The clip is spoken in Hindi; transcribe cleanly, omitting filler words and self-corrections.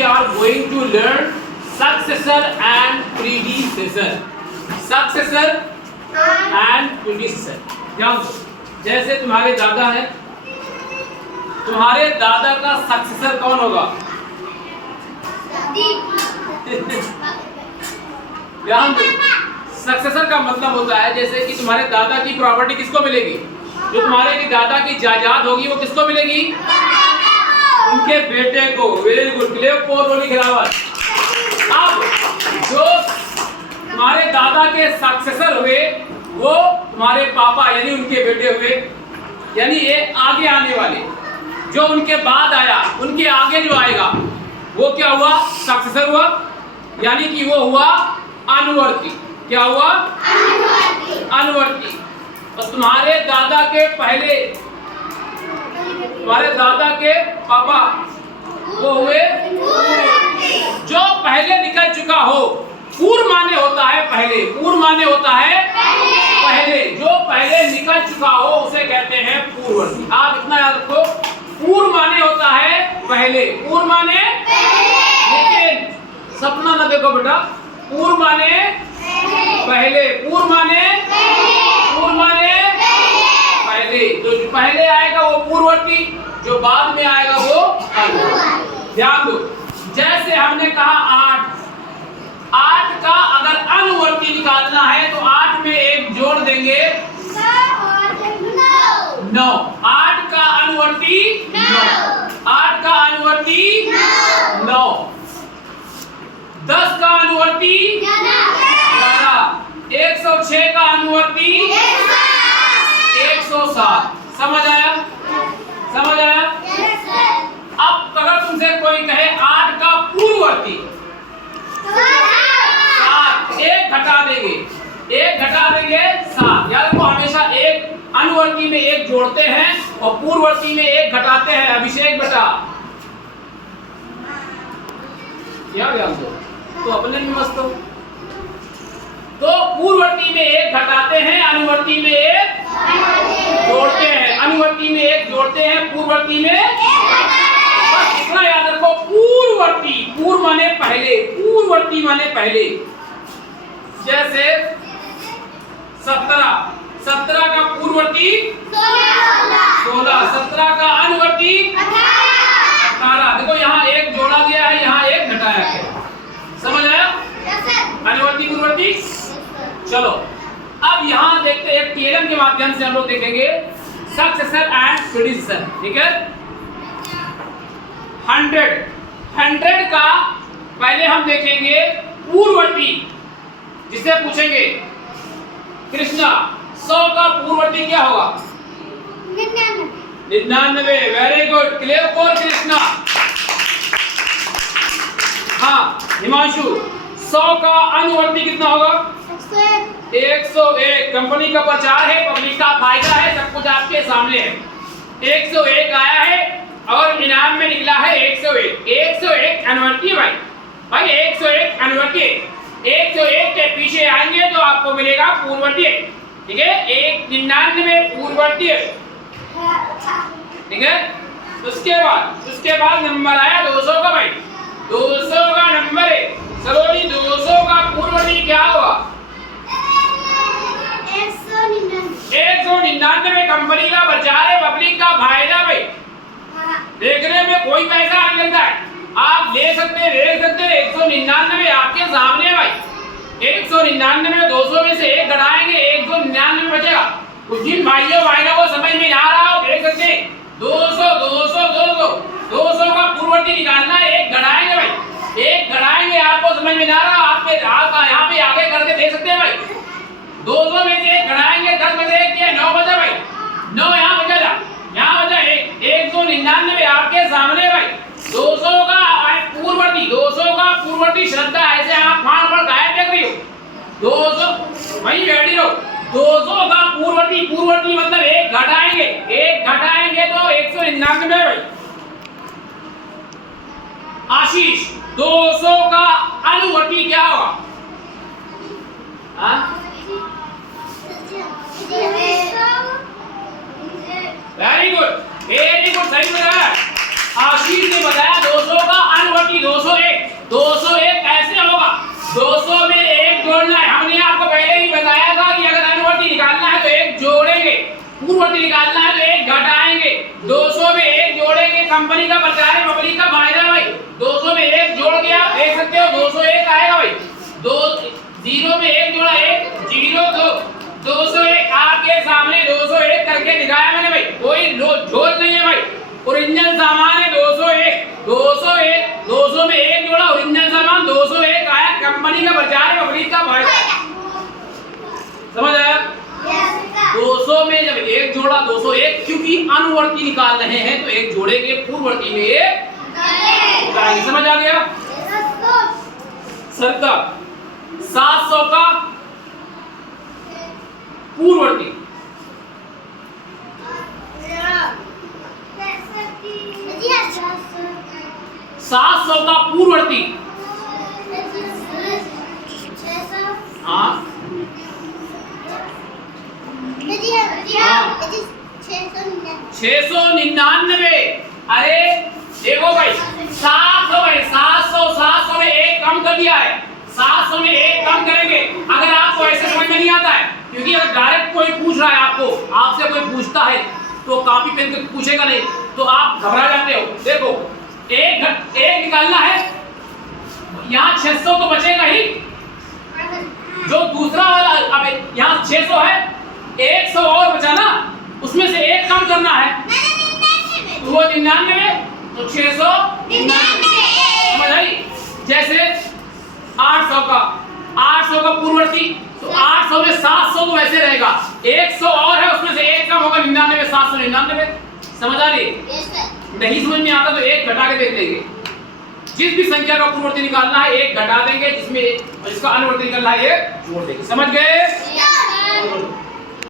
we are going to learn successor and predecessor. Successor and predecessor. ध्यान दो, जैसे तुम्हारे दादा हैं, तुम्हारे दादा का सक्सेसर कौन होगा? ध्यान दो, सक्सेसर का मतलब होता है जैसे कि तुम्हारे दादा की प्रॉपर्टी किसको मिलेगी? जो तुम्हारे की दादा की जायदाद होगी वो किसको मिलेगी? उनके बेटे को। वेरी गुड, क्लियर फोर रोली खिलावत। अब जो तुम्हारे दादा के सक्सेसर हुए वो तुम्हारे पापा यानी उनके बेटे हुए, यानी ये आगे आने वाले। जो उनके बाद आया, उनके आगे जो आएगा वो क्या हुआ? सक्सेसर हुआ, यानी कि वो हुआ अनुवर्ती। क्या हुआ? अनुवर्ती। और तुम्हारे दादा के पहले, तुम्हारे दादा के पापा वो हुए जो पहले निकल चुका हो। पूर्व माने होता है पहले, पूर्व माने होता है पहले। जो पहले निकल चुका हो उसे कहते हैं पूर्ववर्ती। आप इतना याद रखो, पूर्व माने होता है पहले, पूर्व माने लेकिन सपना ना देखो बेटा, पूर्व माने पहले, पूर्व माने पहले। तो जो पहले आएगा वो पूर्ववर्ती, जो बाद में आएगा वो अनुवर्ती। ध्यान दो, जैसे हमने कहा 8 का अगर अनुवर्ती निकालना है तो 8 में एक जोड़ देंगे 9। 8 का अनुवर्ती 9, 8 का अनुवर्ती 9, 10 का अनुवर्ती 11, 106 का अनुवर्ती 107। समझ आया? समझ आया? अब अगर तुमसे कोई कहे 8 का पूर्ववर्ती 7, एक घटा देंगे, एक घटा देंगे 7। याद रखो, हमेशा एक अनुवर्ती में एक जोड़ते हैं और पूर्ववर्ती में एक घटाते हैं। अभिषेक बेटा क्या ध्यान दो, तो अपने में मस्त हो। तो पूर्ववर्ती में एक घटाते हैं, अनुवर्ती में एक जोड़ते हैं। अनुवर्ती में एक जोड़ते हैं, पूर्ववर्ती में बस इतना याद रखो। पूर्ववर्ती, पूर्व माने पहले, पूर्ववर्ती माने पहले। जैसे 17 का पूर्ववर्ती 16, 17 का अनुवर्ती 18। देखो यहाँ एक जोड़ा गया है, यहाँ एक घटाया गया। समझ आया? अनुवर्ती पूर्ववर्ती। चलो अब यहाँ देखते हैं, एक थ्योरम के माध्यम से हम लोग देखेंगे सक्सेसर एंड प्रीडिसेसर। ठीक है? 100 का पहले हम देखेंगे पूर्ववर्ती, जिसे पूछेंगे कृष्णा 100 का पूर्ववर्ती क्या होगा? 99। Very good, clear for Krishna. हाँ हिमांशु, 100 का अनुवर्ती कितना होगा? 101। कंपनी का प्रचार है, पब्लिक का फायदा है, सब कुछ आपके सामने है। 101 आया है और इनाम में निकला है 101। 101 अनुवर्ती भाई, भाई 101 अनुवर्ती। 101 के पीछे आएंगे तो आपको मिलेगा पूर्ववर्ती। ठीक है? 199 पूर्ववर्ती। ठीक है? उसके बाद नंबर आया 200 का भाई, 200 का नंबर है। चलो जी, 200 का पूर्ववर्ती क्या होगा? 199। कंपनी का प्रचार है, पब्लिक का फायदा भाई। देखने में कोई पैसा नहीं लगता है, आप ले सकते हैं, ले सकते हैं। 199 आपके सामने भाई। 199 200 में से एक घटाएंगे, 199 बचेगा। कुछ जिन भाइयों बहनों को समझ में आ रहा हो देख सकते हैं। 200 का पूर्ववर्ती निकालना है, एक घटाएंगे भाई, एक घटाएंगे। आपको समझ में आ रहा, आपके यहाँ पे आगे करके देख सकते हैं भाई। 200 में से एक घटाएंगे, 10 में से एक किया 9 बचा भाई, 9 यहाँ बचा, यहाँ बचा 199 आपके सामने भाई। 200 का पूर्ववर्ती, 200 का पूर्ववर्ती। श्रद्धा ऐसे आप फाड़ फाड़ गायब देख रही हो। 200 वही बैठी रहो। 200 का पूर्ववर्ती, पूर्ववर्ती मतलब एक घटाएंगे, एक घटाएंगे तो 199 भाई। आशीष, 200 का अनुवर्ती क्या होगा? वेरी गुड, सही बताया। आशीष ने बताया 200 का अनुवर्ती 201 201 क्योंकि अनुवर्ती निकाल रहे हैं तो एक जोड़ेंगे, पूर्ववर्ती में एक उतारेंगे। समझ आ गया? सरका 700 का पूर्ववर्ती, 700 का पूर्ववर्ती, हाँ 699। अरे देखो भाई 700 है, 700 में एक कम कर दिया है, 700 में एक कम करेंगे। अगर आपको ऐसे समझ में नहीं आता है, क्योंकि अगर डायरेक्ट कोई पूछ रहा है आपसे कोई पूछता है तो कॉपी पेन करके पूछेगा नहीं तो आप घबरा जाते हो। देखो एक निकालना है, यहाँ 600 तो बचेगा ही, जो दूसरा वाला अब यहाँ 600 है, 100 और बचा ना, उसमें से एक कम करना है तो वो 99, तो 699 समझ आई। जैसे 800 का पूर्ववर्ती, तो 800 में 700 तो वैसे रहेगा, 100 और है उसमें से एक कम होगा, 99 799। समझ आ रही? नहीं समझ में आता तो एक घटा के देख लेंगे। जिस भी संख्या का पूर्ववर्ती निकालना है एक घटा देंगे, जिसमें जिसका अनुवर्ती निकालना है एक जोड़ देंगे। समझ गए?